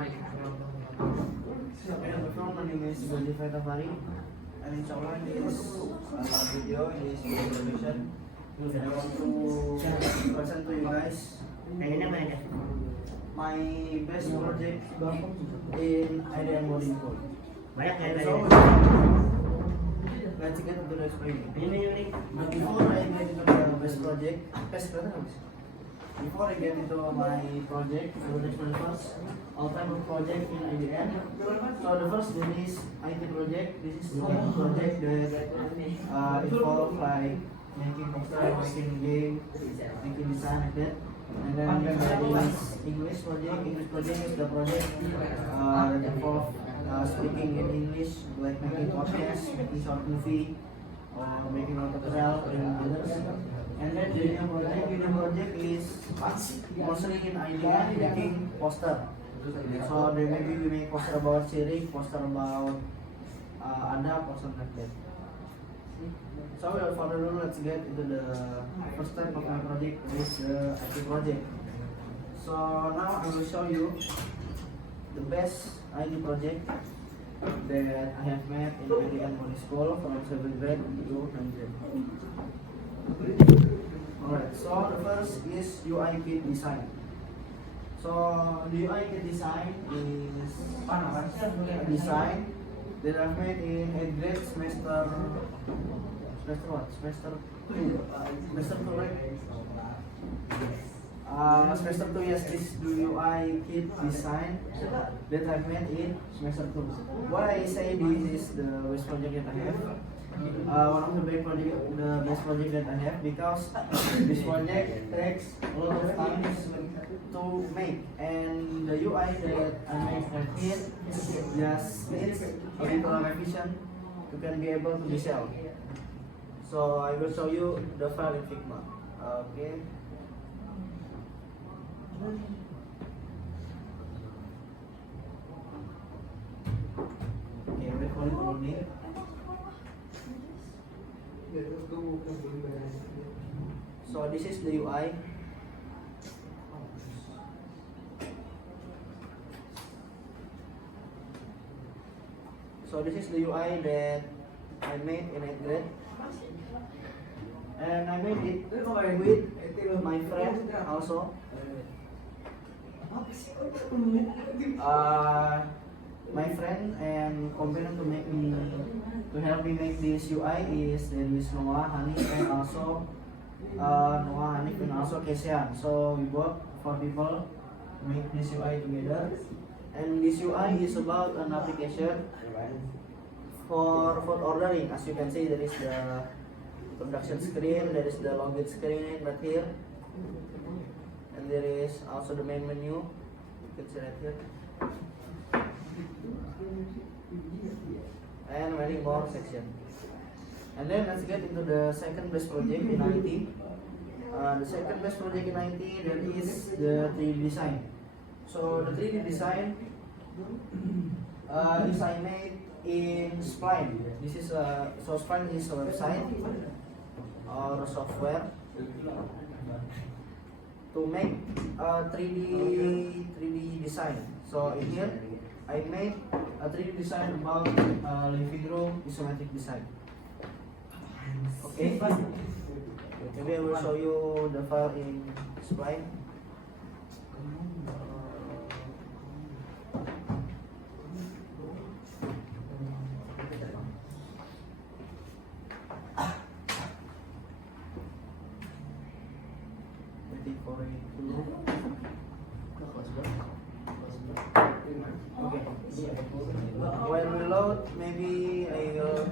My name is Gandhi Tafari, and inshallah in this video, in this presentation, I want to present to you guys my best project in IDM Boarding School. So, let's get to the explaining. But before I get into the best project, before I get into my project, so the first all-time project in IDM. So the first one is IT project. This is the project that involve like making poster, making game, making design like that. And then there is English project. English project is the project that involve speaking in English, like making podcast, making short movie, or making tutorial and others. And then junior project is mostly in idea making poster. So then maybe we make poster about Siri, poster about Anda, poster like that. So without further ado, let's get into the first step of my project, which is the IT project. So now I will show you the best IT project that I have made in IDM Boarding School from 7th grade to 9th grade. Alright, so the first is UI kit design. So the UI kit design is a design that I've made in 8th grade semester what? Semester 2, right? Semester 2, yes, this UI kit design that I've made in semester 2. Why I say this is the best project that I have. One of the best project that I have, because this project takes a lot of time to make, and the UI that I make right here just needs a little revision to can be able to be sell. So I will show you the file in Figma. Okay. Okay, wait for it only. So this is the UI. So this is the UI that I made in 8th grade, and I made it with my friend also. My friend and companion to help me make this UI is there is Noah, Hanif, and also Kesian. So we both 4 people make this UI together, and this UI is about an application for food ordering. As you can see, there is the production screen, there is the login screen right here, and there is also the main menu. You can see right here, and many more section. And then let's get into the second best project in IT. The second best project in IT, that is the 3D design. So the 3D design is I made in Spline. This is so Spline is a website or a software to make a 3D design. So in here I made a 3D design about living room isometric design. Okay, maybe I will show you the file in Spline. While we load, maybe I will.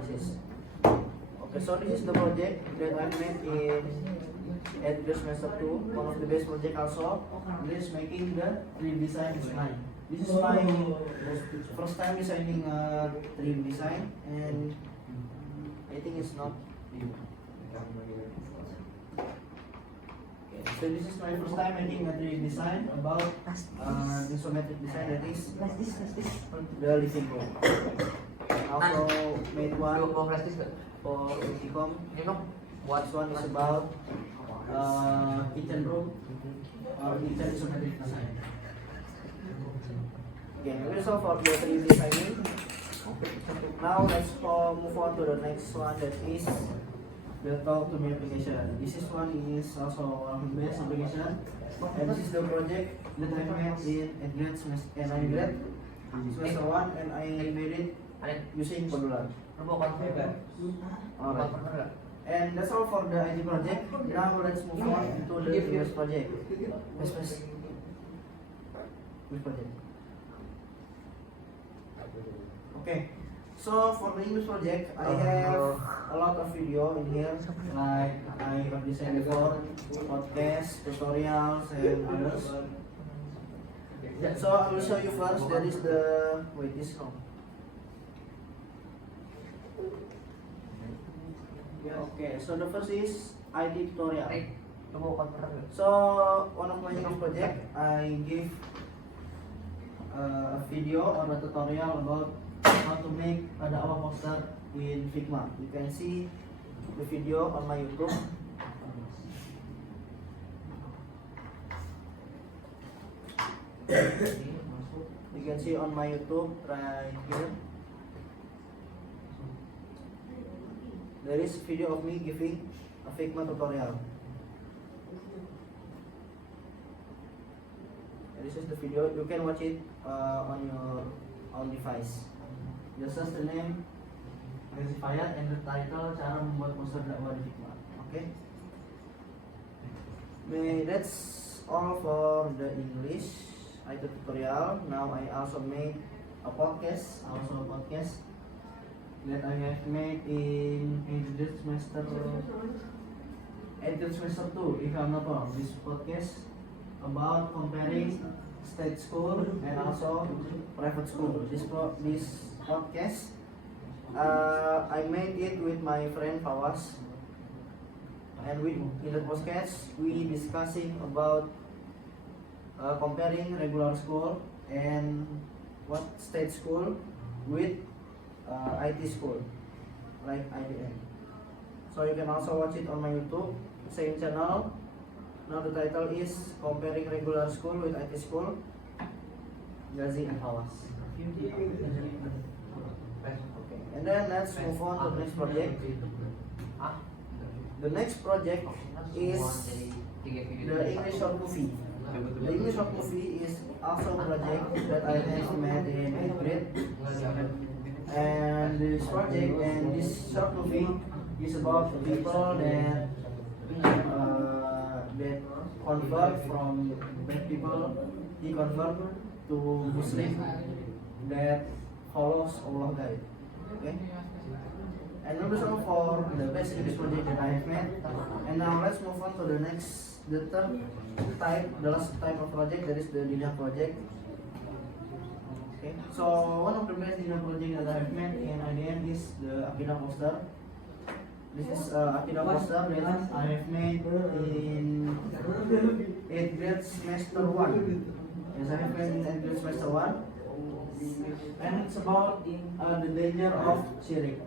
This is okay. So this is the project that I made in 8th grade semester 2. One of the best project also. This is making the 3D design design. This is my first time designing a 3D design, and I think it's not new. So this is my first time making a 3D design about isometric design, that is the living room. Also made one for Unicom. This one is about kitchen room or kitchen isometric design. Okay, that's all for the 3D designing. Now let's move on to the next one, that is the talk to me application. This is one is also best application, and this is the project that I made in 8th grade and 9th grade semester 1, and I made it using Modular. Alright. And that's all for the IT project. Now let's move on to the English project. Which project? Okay. So for the English project, I have a lot of video in here, like I have designed before, podcast, tutorials, and others. So I will show you first. There is the this song. Okay, so the first is IT tutorial. So one of my English project, I give a video or a tutorial about how to make a dakwah poster in Figma. You can see the video on my YouTube. You can see on my YouTube right here. There is video of me giving a Figma tutorial. This is the video. You can watch it on your own device. Just search the name Resifier and the title cara membuat poster dakwah di Figma. Okay. That's all for the English IT tutorial. Now I also made a podcast. That I have made in 8th semester 2, if I'm not wrong. This podcast about comparing state school and also private school. This podcast I made it with my friend Fawaz, and in the podcast we discussing about comparing regular school and what state school with IT school like IDN. So you can also watch it on my YouTube, same channel. Now the title is Comparing Regular School with IT School, Gazi and Fawaz. Okay, and then let's move on to the next project. The next project is the English short movie. The English short movie is also a project that I have made in 8th grade. And this project and this short movie is about people that convert from bad people, he convert to Muslim that follows Allah guide. Okay. And that's all for the best English project that I have made. And now let's move on to the next, the last type of project, that is the Dinah project. Okay. So one of the best Dinah project that I have made in IDN is the Aqidah poster. This is Aqidah poster that I have made in 8th grade semester 1. Yes, I have made in 8th grade semester 1. And it's about the danger of syirik.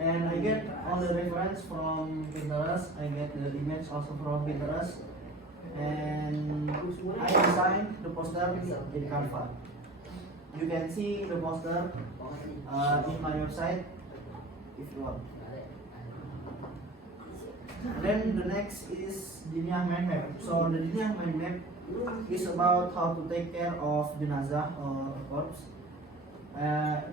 And I get all the reference from Pinterest. I get the image also from Pinterest. And I designed the poster in Canva. You can see the poster in my website if you want. Then the next is Diniyah mind map. So the Diniyah mind map is about how to take care of jenazah or corpse.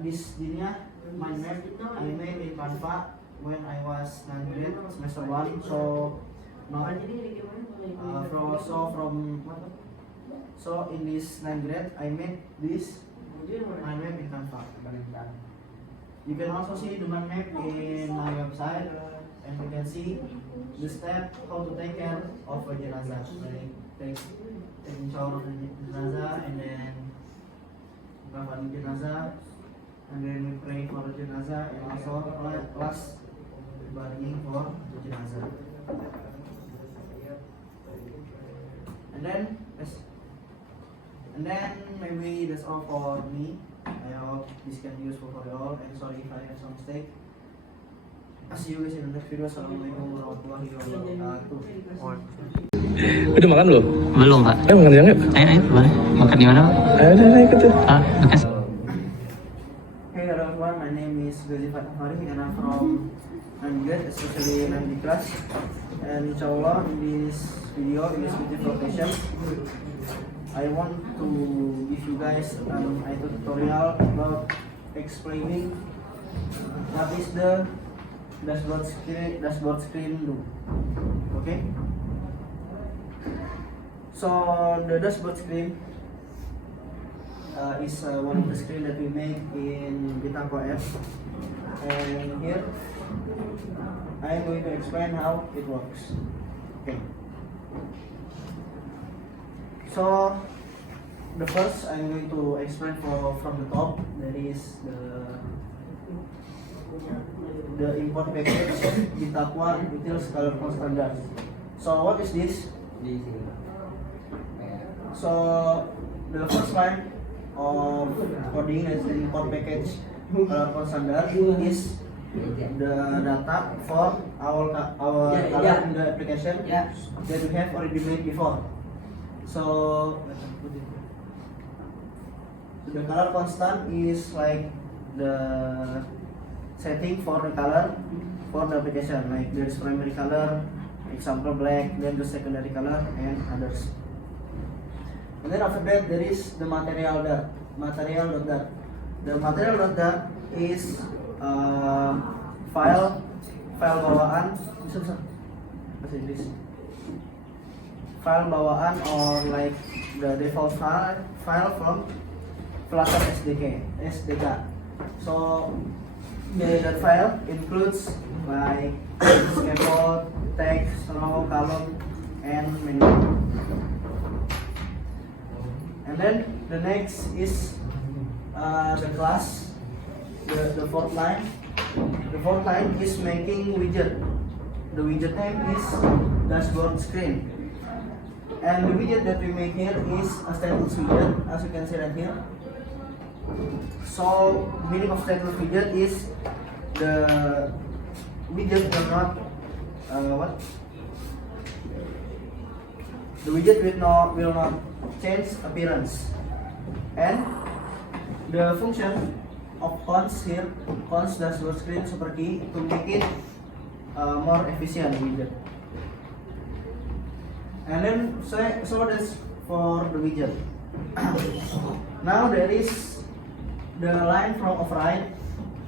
This Diniyah mind map I made in Canva when I was 9th grade semester 1. So in this 9th grade I made this mind map in Canva. You can also see the mind map in my website, and you can see the step how to take care of a jenazah. Like taking shower of the jenazah, and then covering jenazah, and then we pray for the jenazah, and also last burying for the jenazah. And then maybe that's all for me. I hope this can be useful for you all, and sorry if I have some mistake. See you guys in the next video. Assalamualaikum warahmatullahi wabarakatuh. Udah makan belum? Belum, Pak. Ayo makan siang yuk. Ayo, boleh. Makan di mana, Pak? Ayo deh, ikut tuh. Bekas. Hey everyone, my name is Gazi Fatahari and I'm good, especially in MD class. And inshallah in this video, in this beautiful session, I want to give you guys a tutorial about explaining what is the dashboard screen do. Okay? So the dashboard screen is one of the screen that we make in Bitangko app, and here I am going to explain how it works. Okay. So the first I'm going to explain from the top. That is the import package Bitaqwa Utils Colorful Standard. So what is this? So the first line of coding as the import package Colorful Standard is the data for our color in the application that we have already made before. So the color constant is like the setting for the color for the application, like there is primary color, example black, then the secondary color and others. And then after that there is the material dot. The material dot is file bawaan, file bawaan or like the default file from Flutter SDK. So that file includes like scaffold, text, row, column, and menu. And then the next is the class, the fourth line. The fourth line is making widget. The widget name is dashboard screen. And the widget that we make here is a stateless widget, as you can see right here. So meaning of stateless widget is the widget will not the widget will not change appearance, and the function of cons here, cons dashboard screen seperti to make it more efficient widget. And then so that's for the widget. Now there is the line from right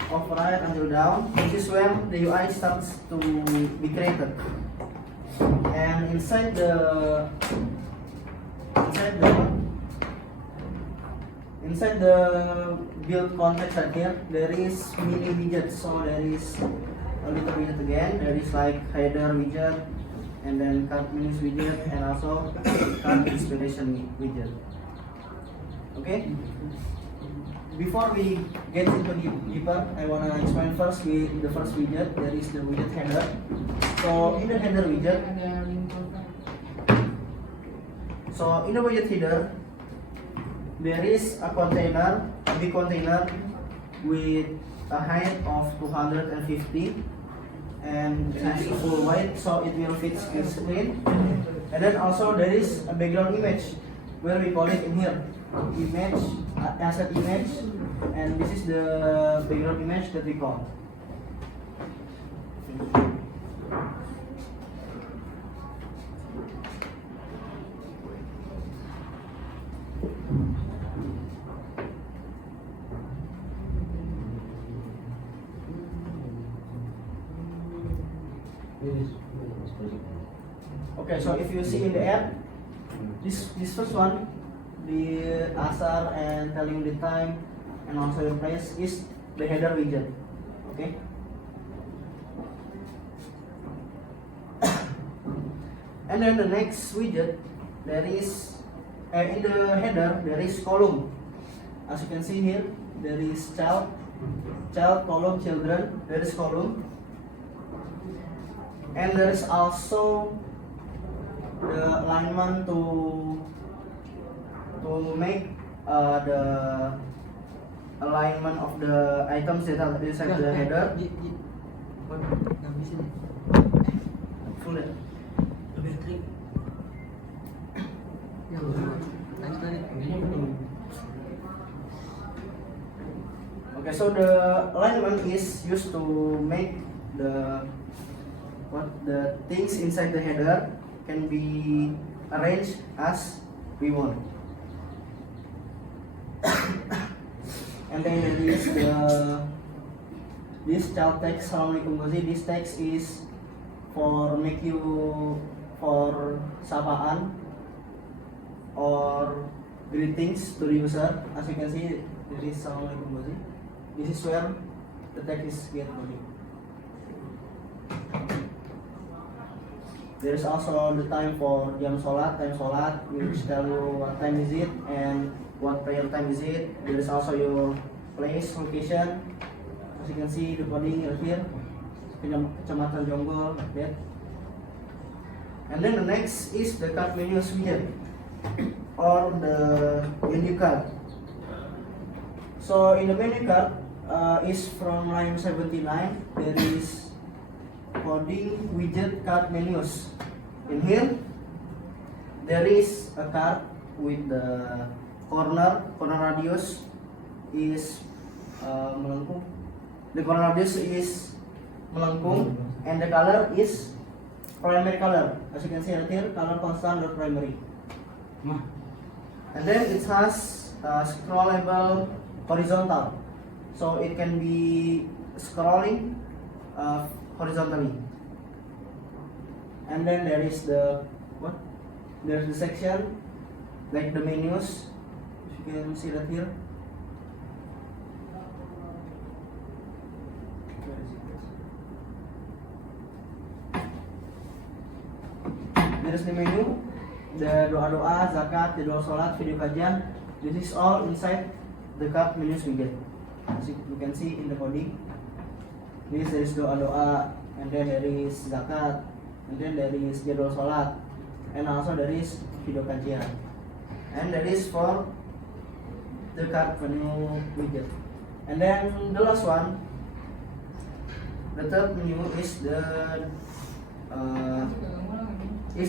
until down. This is when the UI starts to be created. And inside the build context right here, there is mini widgets. So there is a little widget again. There is like header widget, and then card menus widget, and also card inspiration widget. Okay. Before we get into deeper, I wanna explain first with the first widget. There is the widget header. So in the header widget, header, there is a big container with a height of 250, and it is full white, so it will fit the screen. And then also there is a background image, where we call it in here image, asset image, and this is the background image that we call. Okay, so if you see in the app, this first one, the asar and telling the time and also the place, is the header widget. Okay. And then the next widget, there is in the header there is column. As you can see here, there is child, column, children. There is column, and there is also the alignment to make the alignment of the items that are inside the header. Full. so the alignment is used to make the things inside the header can be arranged as we want. And then there is this child text. Assalamualaikum Gozi. This text is for sapaan or greetings to the user. As you can see, there is Assalamualaikum Gozi. This is where the text is get body. There is also the time for time solat, which tell you what time is it and what prayer time is it. There is also your place, location. As you can see, the coding right here, Kecamatan Jonggol, like that. And then the next is the card menus widget or the menu card. So in the menu card is from line 79. There is coding widget card menus. In here, there is a card with the corner radius is melengkung. The corner radius is melengkung, and the color is primary color. As you can see right here, color constant or primary. And then it has scrollable horizontal, so it can be scrolling horizontally. And then there is there's the section like the menus. You can see that here. There is the menu, the doa-doa, zakat, the doa salat, video kajian. This is all inside the card menus widget. As you can see in the coding. This is doa-doa, and then there is zakat, and then there is jadwal sholat, and also there is video kajian, and there is for the card menu widget. And then the last one, the third menu is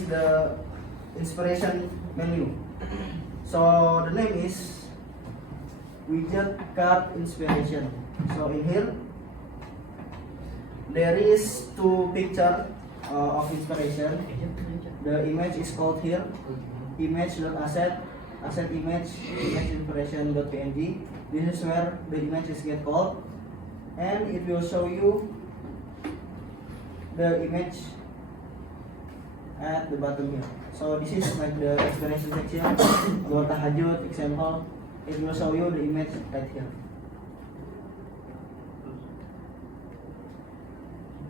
the inspiration menu. So the name is widget card inspiration. So in here there is two picture of inspiration. The image is called here image.asset, asset image inspiration.png. This is where the image is get called, and it will show you the image at the bottom here. So this is like the explanation section about tahajud example. It will show you the image right here.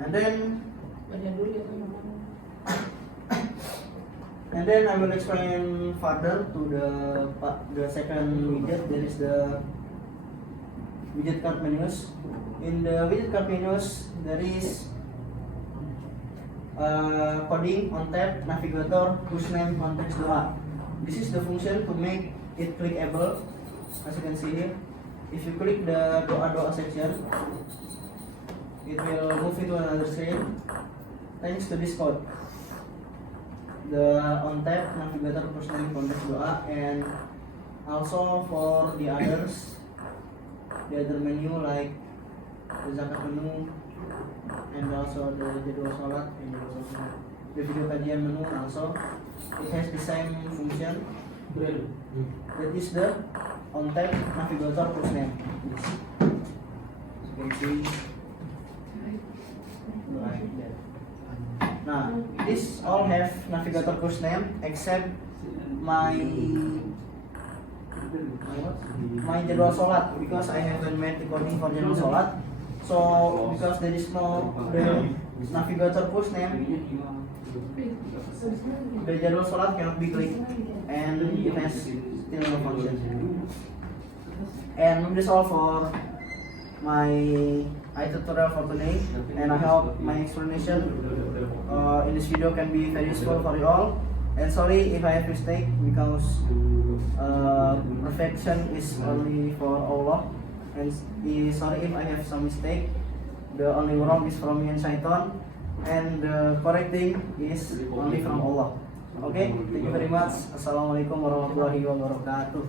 And then I will explain further to the second widget. There is the widget card menus. In the widget card menus, there is coding on tab, navigator, push name, context doa. This is the function to make it clickable. As you can see here, if you click the doa section, it will move into another screen thanks to this code. The on tab, navigator, push name, context doa, and also for the others, the other menu like the zakat menu, and also the jadwal sholat and the video kajian menu. Also, it has the same function. That is the on tab, navigator, push name. You can see like that. Now, this all have navigator push name except my jadwal sholat, because I haven't made the coding for jadwal sholat. So because there is no the navigator push name, the jadwal sholat cannot be clicked, and it has still no function. And this all for my tutorial for today, and I hope my explanation in this video can be very useful for you all. And sorry if I have mistake, because perfection is only for Allah. And sorry if I have some mistake. The only wrong is from me and Shaitan, and the correct thing is only from Allah. Okay, thank you very much. Assalamualaikum warahmatullahi wabarakatuh.